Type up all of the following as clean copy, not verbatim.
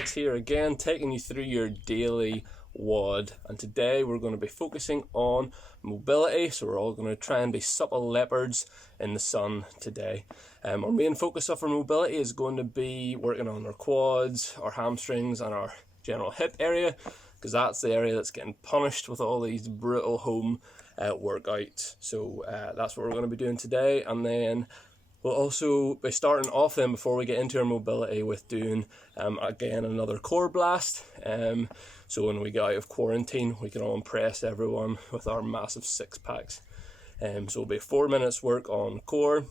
Alex here again, taking you through your daily WOD, and today we're going to be focusing on mobility. So we're all going to try and be supple leopards in the sun today. Our main focus of our mobility is going to be working on our quads, our hamstrings and our general hip area, because that's the area that's getting punished with all these brutal home workouts. So that's what we're going to be doing today, and then we'll also be starting off then, before we get into our mobility, with doing again another core blast. So when we get out of quarantine, we can all impress everyone with our massive six packs. So it'll be 4 minutes work on core.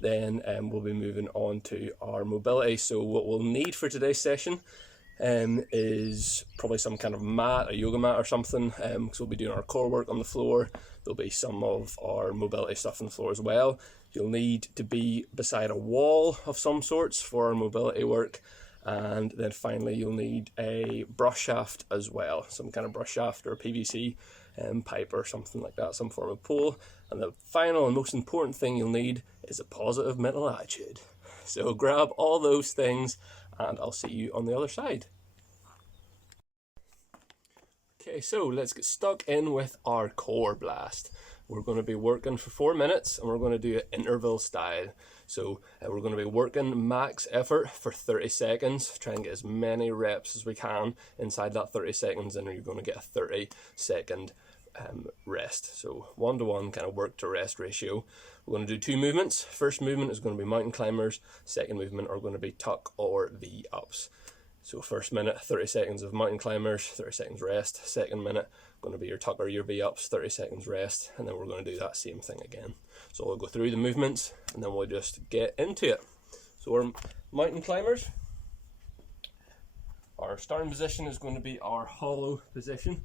Then we'll be moving on to our mobility. So what we'll need for today's session is probably some kind of mat, a yoga mat or something, because we'll be doing our core work on the floor. There'll be some of our mobility stuff on the floor as well. You'll need to be beside a wall of some sorts for our mobility work, and then finally you'll need a brush shaft as well, some kind of brush shaft or PVC pipe or something like that, some form of pole. And the final and most important thing you'll need is a positive mental attitude. So grab all those things and I'll see you on the other side. Okay, so let's get stuck in with our core blast. We're going to be working for 4 minutes and we're going to do it interval style. So we're going to be working max effort for 30 seconds, try and get as many reps as we can inside that 30 seconds, and you're going to get a 30-second rest. So 1-to-1 kind of work to rest ratio. We're going to do 2 movements. First movement is going to be mountain climbers. Second movement are going to be tuck or V-ups. So first minute, 30 seconds of mountain climbers, 30 seconds rest. Second minute, going to be your tuck or your V-ups, 30 seconds rest. And then we're going to do that same thing again. So we'll go through the movements and then we'll just get into it. So our mountain climbers, our starting position is going to be our hollow position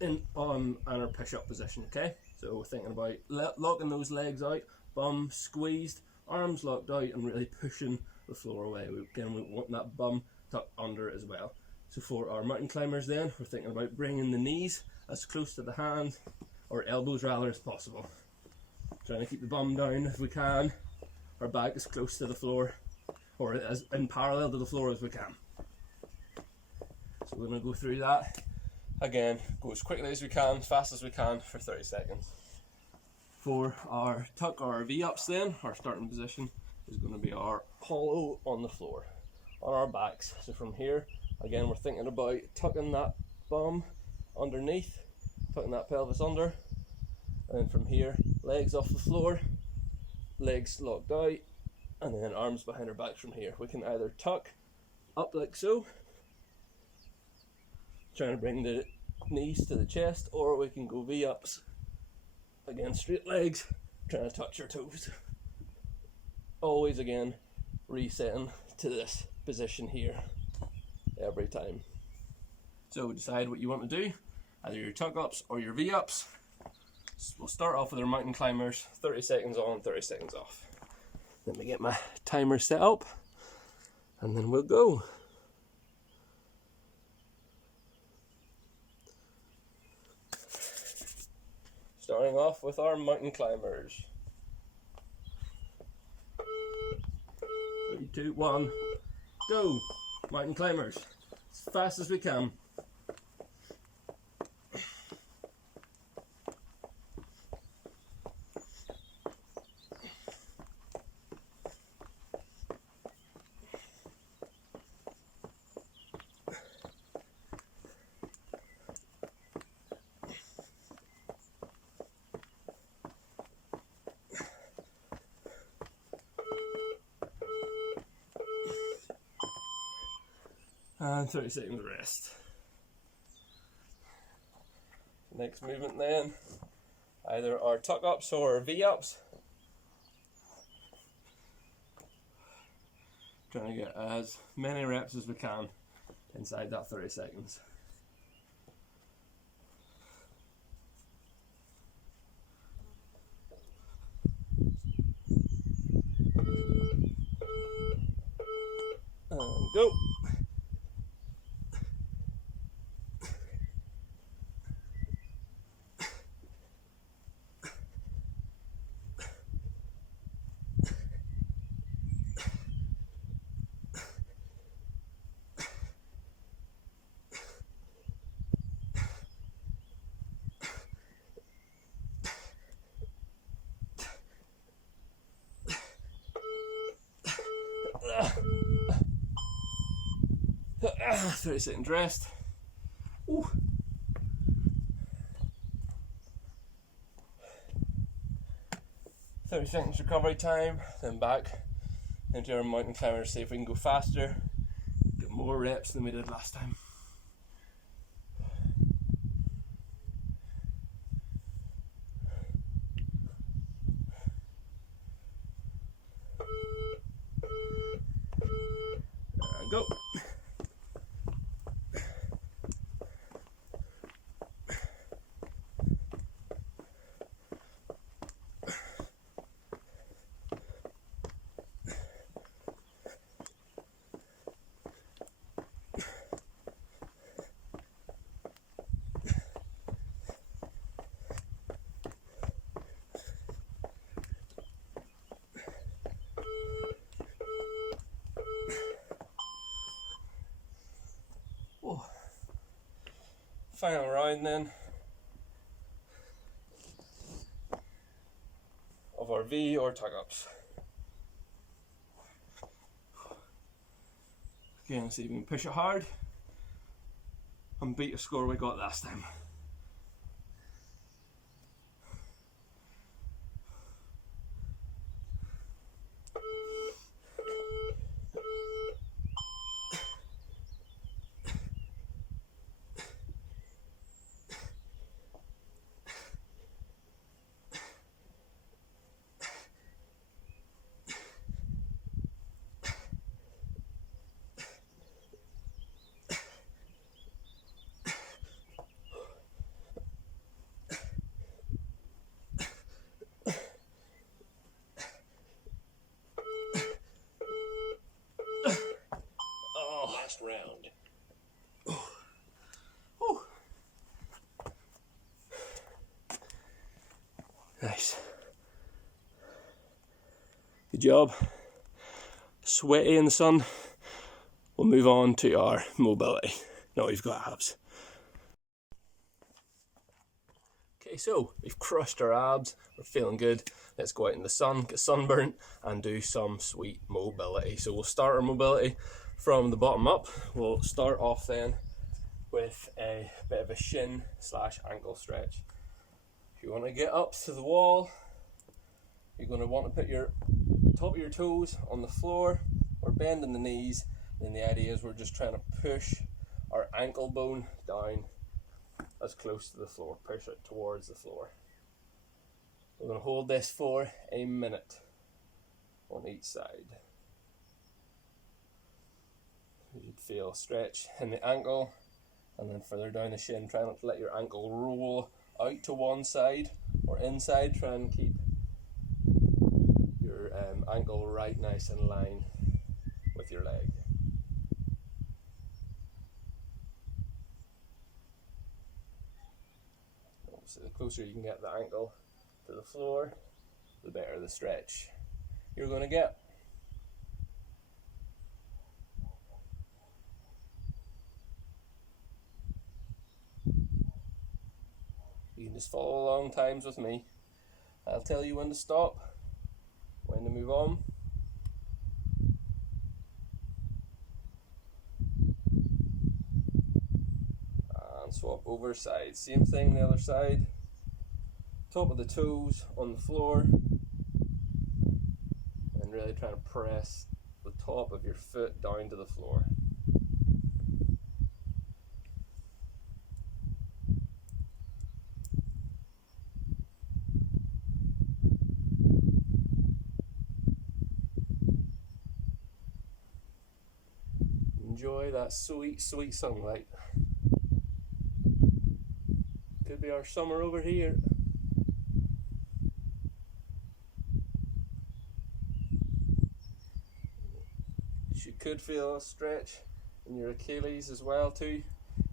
and our push-up position, okay? So we're thinking about locking those legs out, bum squeezed, arms locked out, and really pushing the floor away. We want that bum tucked under as well. So for our mountain climbers then, we're thinking about bringing the knees as close to the hand, or elbows rather, as possible. Trying to keep the bum down if we can, our back as close to the floor, or as in parallel to the floor as we can. So we're going to go through that. Again, go as quickly as we can, as fast as we can for 30 seconds. For our tuck or our V-ups then, our starting position is going to be our hollow on the floor, on our backs. So from here, again, we're thinking about tucking that bum underneath, tucking that pelvis under, and then from here, legs off the floor, legs locked out, and then arms behind our backs from here. We can either tuck up like so, trying to bring the knees to the chest, or we can go V-ups, again straight legs, trying to touch your toes. Always again resetting to this position here every time. So decide what you want to do, either your tuck ups or your V-ups. We'll start off with our mountain climbers, 30 seconds on, 30 seconds off. Let me get my timer set up and then we'll go. Starting off with our mountain climbers. 3, 2, 1, go! Mountain climbers, as fast as we can. And 30 seconds rest. Next movement then, either our tuck ups or our V-ups. Trying to get as many reps as we can inside that 30 seconds. And go! 30 seconds rest. Ooh. 30 seconds recovery time, then back into our mountain climber to see if we can go faster, get more reps than we did last time. And go. Final round then of our V or tuck ups. Again, see if we can push it hard and beat the score we got last time. Round. Nice. Good job. Sweaty in the sun. We'll move on to our mobility. Now we've got abs. Okay, so we've crushed our abs. We're feeling good. Let's go out in the sun, get sunburnt, and do some sweet mobility. So we'll start our mobility from the bottom up. We'll start off then with a bit of a shin / ankle stretch. If you want to get up to the wall, you're going to want to put your top of your toes on the floor. We're bending the knees, and the idea is we're just trying to push our ankle bone down as close to the floor, push it towards the floor. We're going to hold this for a minute on each side. You should feel a stretch in the ankle, and then further down the shin. Try not to let your ankle roll out to one side or inside. Try and keep your ankle right nice in line with your leg. So the closer you can get the ankle to the floor, the better the stretch you're going to get. You can just follow along times with me. I'll tell you when to stop, when to move on. And swap over sides. Same thing the other side. Top of the toes on the floor. And really trying to press the top of your foot down to the floor. Enjoy that sweet, sweet sunlight. Could be our summer over here. You could feel a stretch in your Achilles as well too.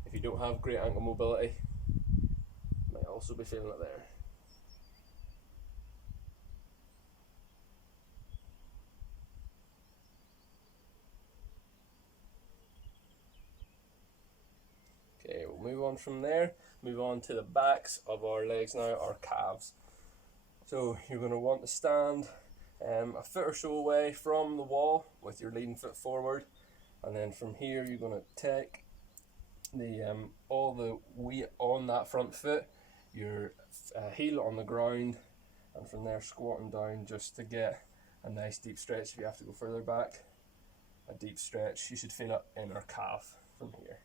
If you don't have great ankle mobility, you might also be feeling it there. Okay, we'll move on from there, move on to the backs of our legs now, our calves. So you're going to want to stand a foot or so away from the wall with your leading foot forward, And then from here you're going to take the all the weight on that front foot, your heel on the ground, and from there squatting down just to get a nice deep stretch. If you have to go further back, a deep stretch. You should feel it in our calf from here.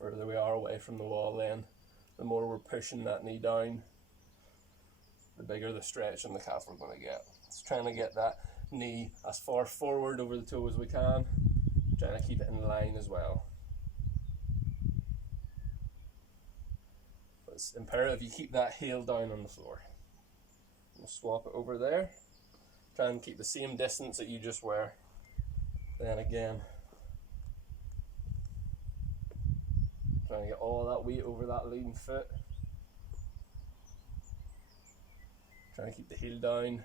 Further we are away from the wall, then the more we're pushing that knee down, the bigger the stretch in the calf we're going to get. It's trying to get that knee as far forward over the toe as we can, trying to keep it in line as well. But it's imperative you keep that heel down on the floor. We'll swap it over there. Try and keep the same distance that you just were. Then again, trying to get all that weight over that leading foot. Trying to keep the heel down.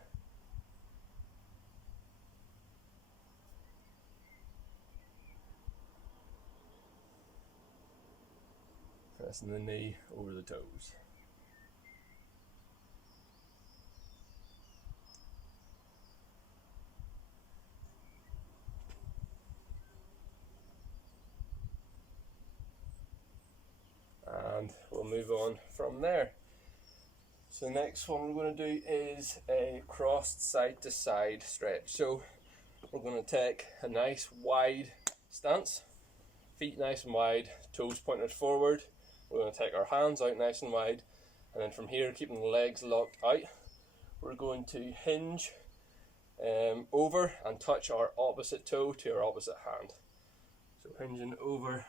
Pressing the knee over the toes. And we'll move on from there. So the next one we're going to do is a crossed side to side stretch. So we're going to take a nice wide stance, feet nice and wide, toes pointed forward. We're going to take our hands out nice and wide, and then from here, keeping the legs locked out, we're going to hinge over and touch our opposite toe to our opposite hand. So hinging over,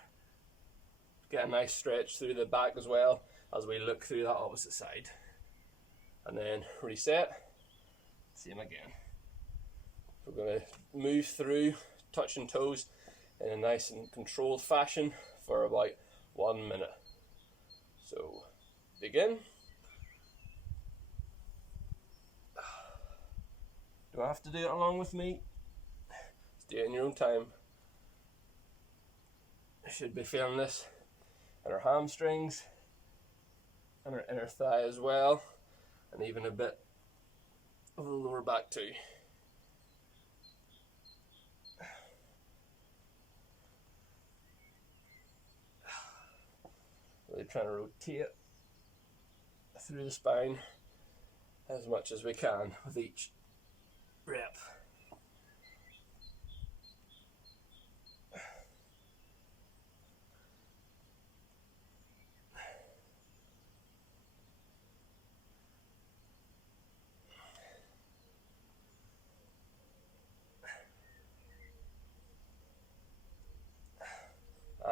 get a nice stretch through the back as well as we look through that opposite side. And then reset, same again. We're going to move through touching toes in a nice and controlled fashion for about 1 minute. So begin. Do I have to do it along with me? Just do it in your own time. You should be feeling this in our hamstrings and our inner thigh as well, and even a bit of the lower back too. Really trying to rotate through the spine as much as we can with each rep.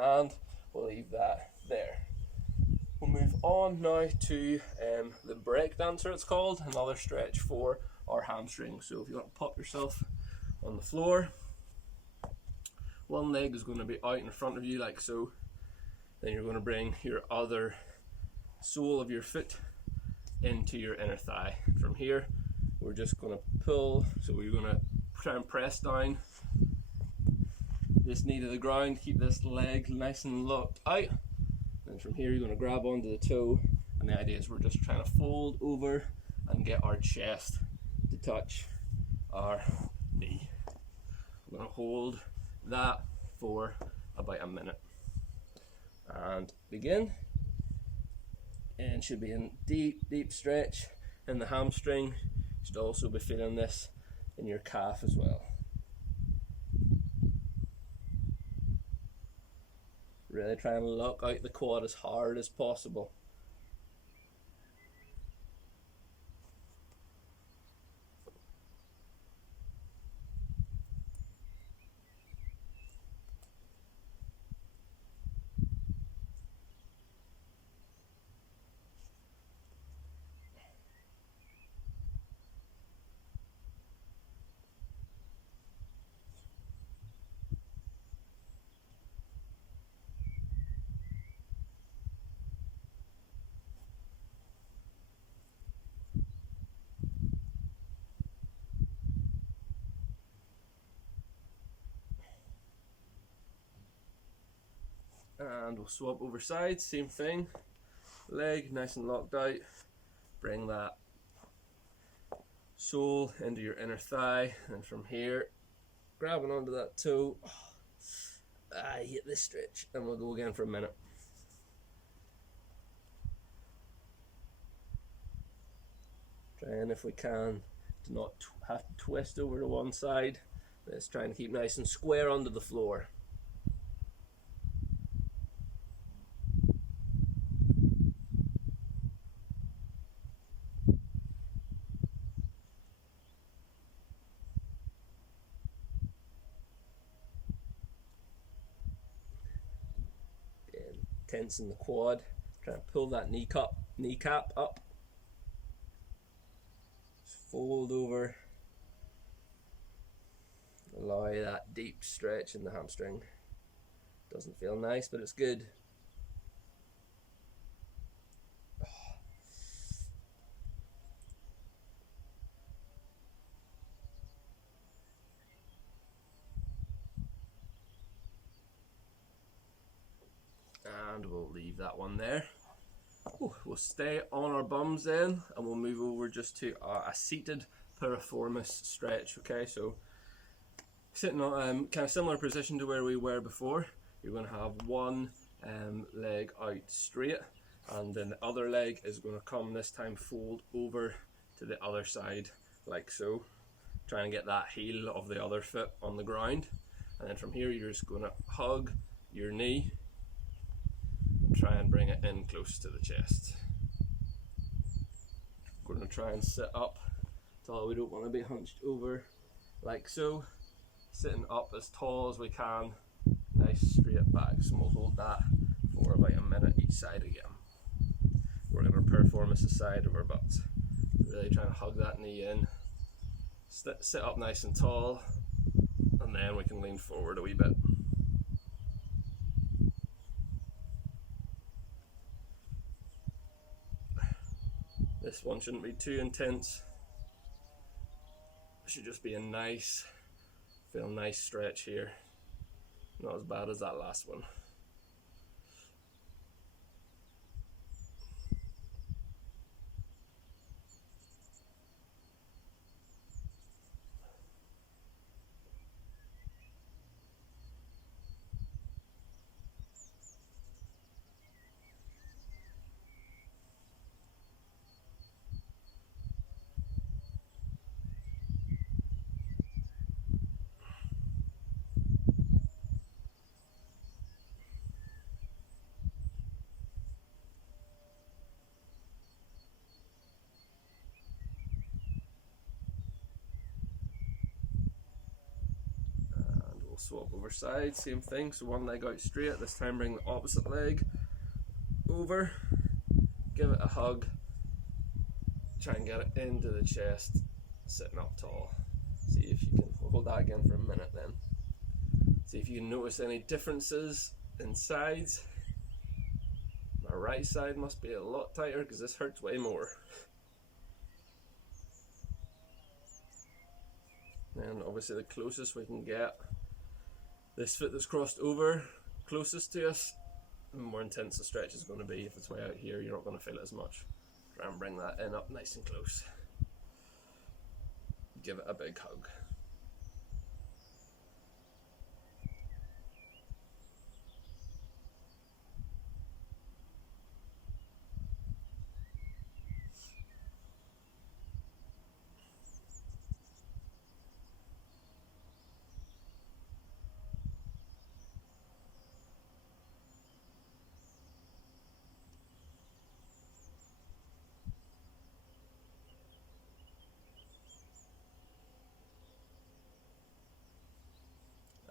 And we'll leave that there. We'll move on now to the break dancer, it's called, another stretch for our hamstrings. So if you want to pop yourself on the floor, one leg is going to be out in front of you like so. Then you're going to bring your other sole of your foot into your inner thigh. From here, we're just going to pull, so we're going to try and press down this knee to the ground, keep this leg nice and locked out. And from here you're going to grab onto the toe, and the idea is we're just trying to fold over and get our chest to touch our knee. We're going to hold that for about a minute and begin. And should be in deep stretch in the hamstring. You should also be feeling this in your calf as well. Really try and lock out the quad as hard as possible. And we'll swap over sides, same thing. Leg nice and locked out. Bring that sole into your inner thigh, and from here, grabbing onto that toe. I hit this stretch, and we'll go again for a minute. Trying, if we can, to not have to twist over to one side. Let's try and keep nice and square onto the floor. Tense in the quad, try and pull that kneecap up. Just fold over, allow that deep stretch in the hamstring. Doesn't feel nice, but it's good. And we'll leave that one there. We'll stay on our bums then, and we'll move over just to a seated piriformis stretch. Okay, so sitting on kind of similar position to where we were before. You're going to have one leg out straight, and then the other leg is going to come this time fold over to the other side like so. Try and get that heel of the other foot on the ground, and then from here you're just going to hug your knee. Try and bring it in close to the chest. We're going to try and sit up tall. We don't want to be hunched over like so. Sitting up as tall as we can, nice straight back. So we'll hold that for about a minute each side again. We're going to piriformis the side of our butt. So really trying to hug that knee in. Sit up nice and tall, and then we can lean forward a wee bit. This one shouldn't be too intense. It should just be a nice, feel nice stretch here. Not as bad as that last one. Swap over sides, same thing. So one leg out straight, this time bring the opposite leg over, give it a hug, try and get it into the chest, sitting up tall. See if you can, we'll hold that again for a minute then. See if you can notice any differences in sides. My right side must be a lot tighter because this hurts way more. And obviously the closest we can get, this foot that's crossed over closest to us, the more intense the stretch is going to be. If it's way out here, you're not going to feel it as much. Try and bring that in up nice and close. Give it a big hug.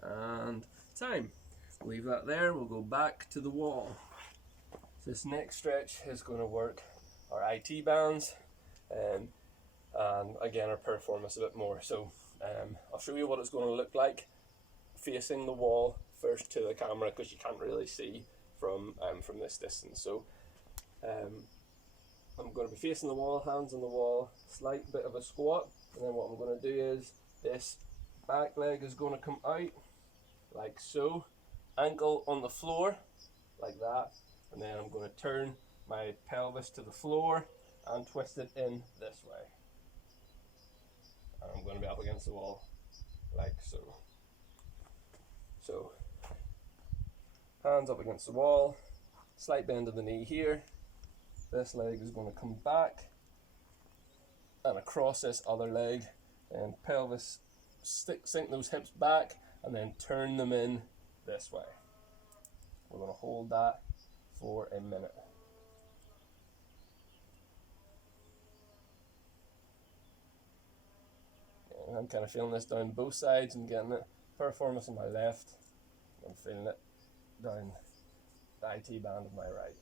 And time. Leave that there, we'll go back to the wall. This next stretch is going to work our IT bands and again our piriformis a bit more. So I'll show you what it's going to look like facing the wall first to the camera, because you can't really see from this distance. So I'm going to be facing the wall, hands on the wall, slight bit of a squat, and then what I'm going to do is this back leg is going to come out like so, ankle on the floor, like that, and then I'm going to turn my pelvis to the floor and twist it in this way. And I'm going to be up against the wall like so. So, hands up against the wall, slight bend of the knee here. This leg is going to come back and across this other leg, and pelvis, sink those hips back and then turn them in this way. We're going to hold that for a minute. And I'm kind of feeling this down both sides and getting it. Piriformis on my left, I'm feeling it down the IT band of my right.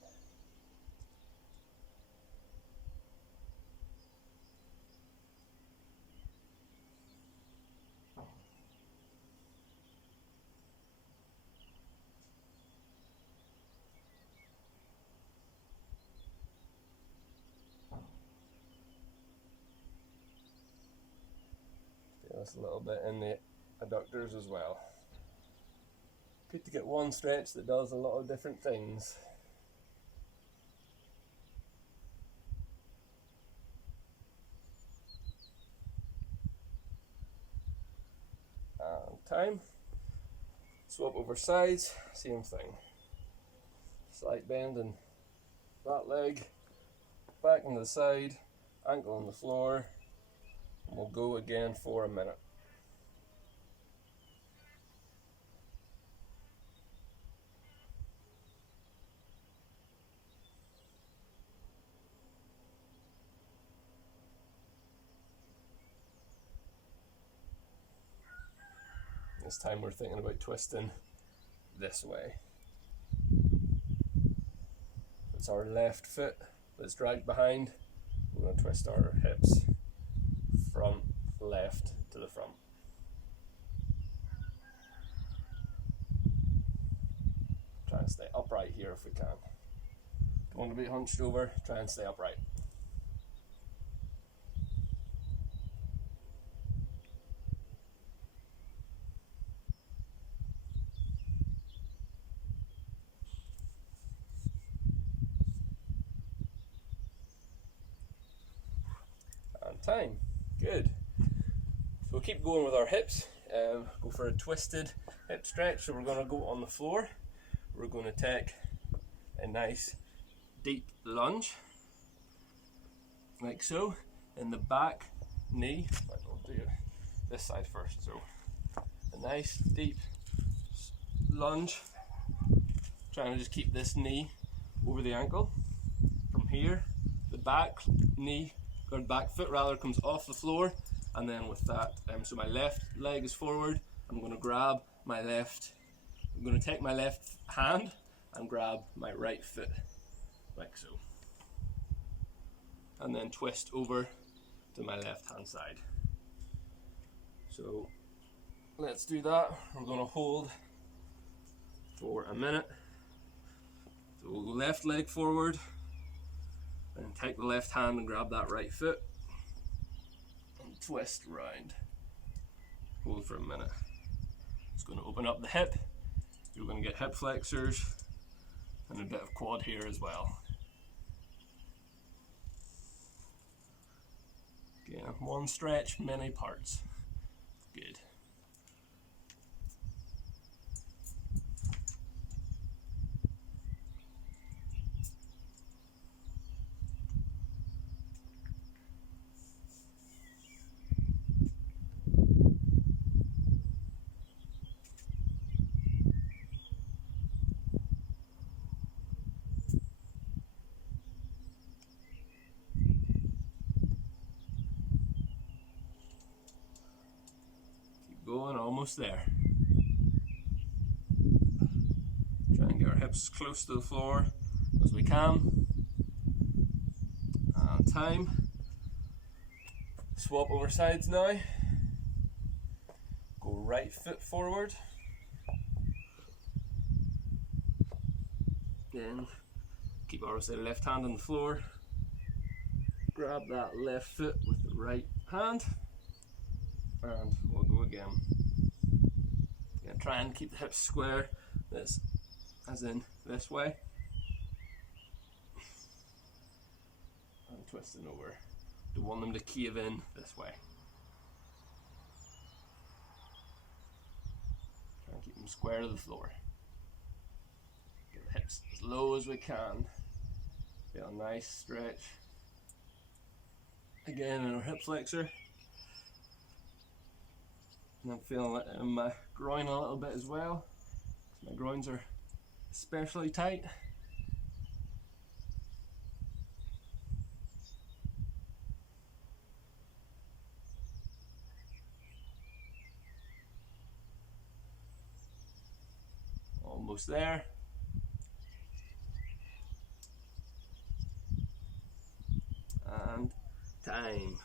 Feel this a little bit in the adductors as well. Good to get one stretch that does a lot of different things. And time. Swap over sides, same thing. Slight bend in that leg, back into the side, ankle on the floor, and we'll go again for a minute. This time we're thinking about twisting this way. It's our left foot that's dragged behind. We're going to twist our hips front, left to the front. Try and stay upright here if we can. Don't want to be hunched over, try and stay upright. Time. Good. So we'll keep going with our hips. Go for a twisted hip stretch. So we're going to go on the floor. We're going to take a nice deep lunge, like so, in the back knee. I'll do this side first. So a nice deep lunge, trying to just keep this knee over the ankle. From here, the back knee, or back foot rather, comes off the floor, and then with that, so my left leg is forward. I'm going to grab my left, I'm going to take my left hand and grab my right foot, like so, and then twist over to my left hand side. So let's do that. We're going to hold for a minute. So we'll go left leg forward, and take the left hand and grab that right foot and twist round. Hold for a minute. It's going to open up the hip. You're going to get hip flexors and a bit of quad here as well. Again, one stretch, many parts. Good. Going, almost there. Try and get our hips close to the floor as we can. And time. Swap over sides now. Go right foot forward. Then keep obviously the left hand on the floor. Grab that left foot with the right hand. And we'll go again. Try and keep the hips square. This as in this way, and twisting over. Don't want them to cave in this way. Try and keep them square to the floor. Get the hips as low as we can. Feel a nice stretch. Again in our hip flexor. And I'm feeling it in my groin a little bit as well. My groins are especially tight. Almost there. And time.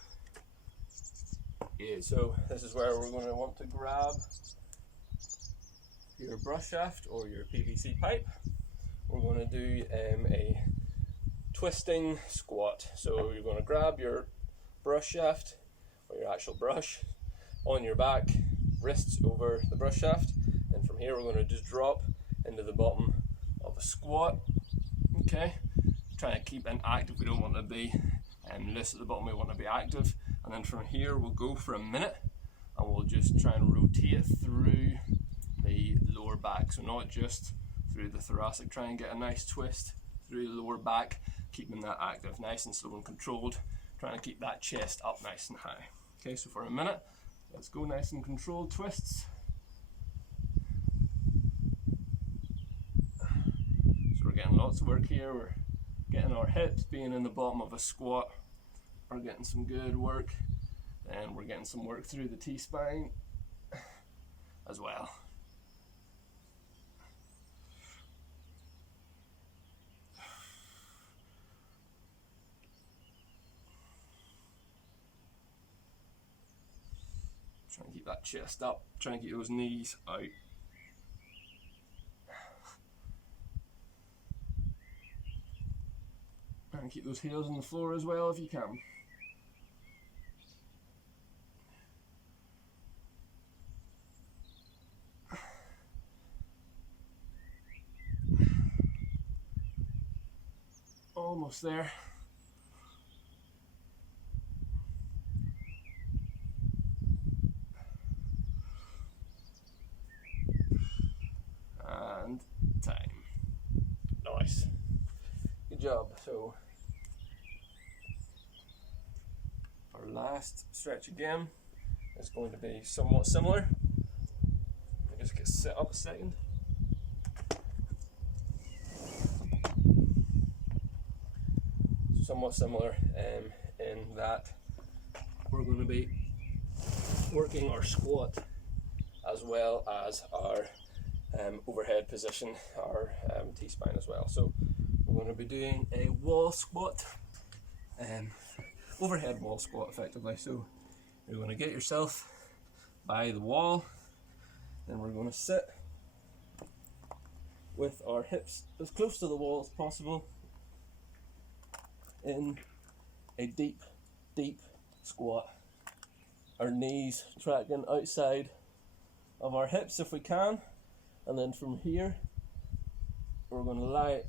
Yeah, so this is where we're going to want to grab your brush shaft or your PVC pipe. We're going to do a twisting squat. So you're going to grab your brush shaft or your actual brush on your back, wrists over the brush shaft, and from here we're going to just drop into the bottom of a squat. Okay, try to keep it active. We don't want to be loose at the bottom, we want to be active. And then from here we'll go for a minute and we'll just try and rotate through the lower back, so not just through the thoracic. Try and get a nice twist through the lower back, keeping that active, nice and slow and controlled, trying to keep that chest up nice and high. Okay, so for a minute, let's go nice and controlled twists. So we're getting lots of work here. We're getting our hips being in the bottom of a squat. We're getting some good work, and we're getting some work through the T-spine as well. Trying to keep that chest up, trying to keep those knees out. And keep those heels on the floor as well if you can. Almost there. And time. Nice. Good job. So our last stretch again is going to be somewhat similar. Let me just get set up a second. Somewhat similar in that we're going to be working our squat as well as our overhead position, our T-spine as well. So we're going to be doing a wall squat, overhead wall squat effectively. So you're going to get yourself by the wall, then we're going to sit with our hips as close to the wall as possible in a deep squat. Our knees tracking outside of our hips if we can, and then from here we're going to lie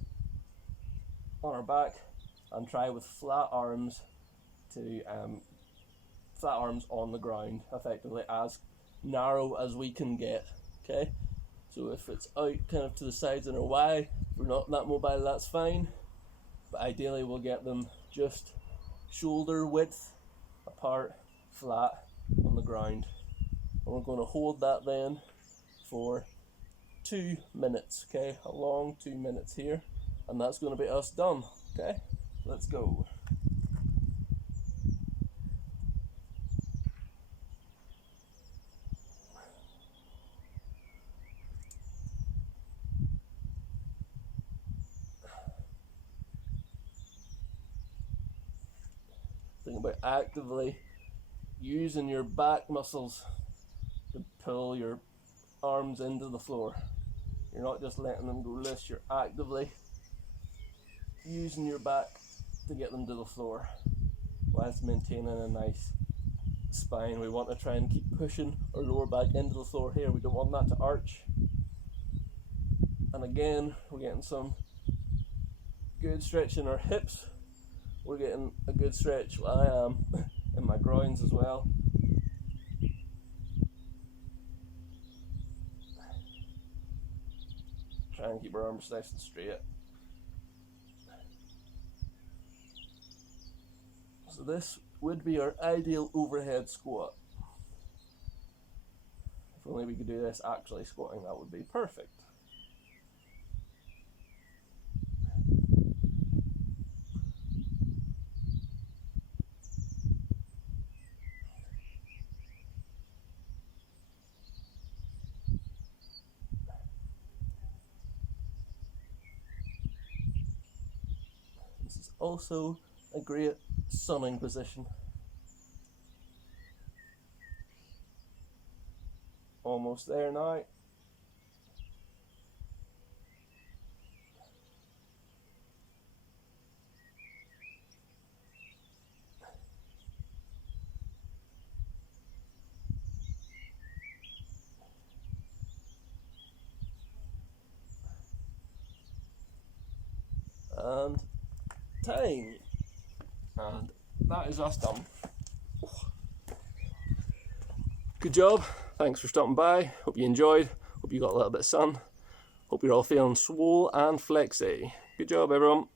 on our back and try with flat arms on the ground, effectively as narrow as we can get. Okay, so if it's out kind of to the sides in our Y, if we're not that mobile, that's fine, but ideally we'll get them just shoulder width apart, flat on the ground. And we're going to hold that then for 2 minutes. Okay, a long 2 minutes here, and that's going to be us done. Okay, let's go. Think about actively using your back muscles to pull your arms into the floor. You're not just letting them go loose, you're actively using your back to get them to the floor whilst maintaining a nice spine. We want to try and keep pushing our lower back into the floor here. We don't want that to arch. And again, we're getting some good stretch in our hips. We're getting a good stretch, well, I am, in my groins as well. Try and keep our arms nice and straight. So this would be our ideal overhead squat. If only we could do this actually squatting, that would be perfect. This is also a great sunning position. Almost there now. And time. And that is us done. Good job. Thanks for stopping by. Hope you enjoyed. Hope you got a little bit of sun. Hope you're all feeling swole and flexy. Good job, everyone.